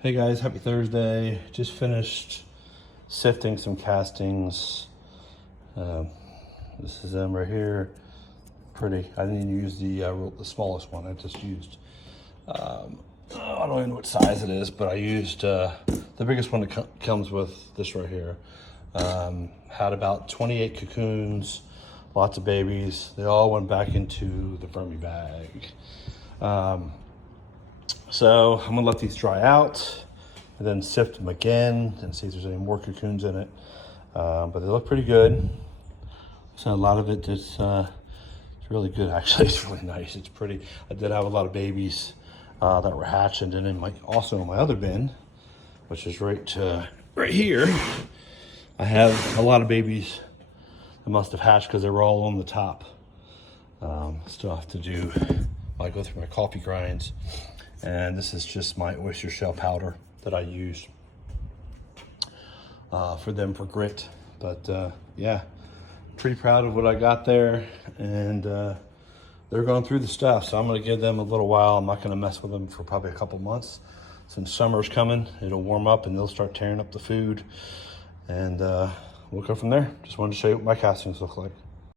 Hey guys, happy Thursday. Just finished sifting some castings. This is them right here. Pretty. I didn't even use the smallest one. I just used, I don't even know what size it is, but I used the biggest one that comes with this right here. Had about 28 cocoons, lots of babies. They all went back into the VermiBag. So I'm gonna let these dry out and then sift them again and see if there's any more cocoons in it. But they look pretty good. So a lot of it is it's really good actually. It's really nice. It's pretty. I did have a lot of babies that were hatched, and then also in my other bin, which is right here, I have a lot of babies that must have hatched because they were all on the top. Still have to do. I go through my coffee grinds. And this is just my oyster shell powder that I use for them for grit. But yeah, pretty proud of what I got there. And they're going through the stuff. So I'm gonna give them a little while. I'm not gonna mess with them for probably a couple months. Since summer's coming, it'll warm up and they'll start tearing up the food. And we'll go from there. Just wanted to show you what my castings look like.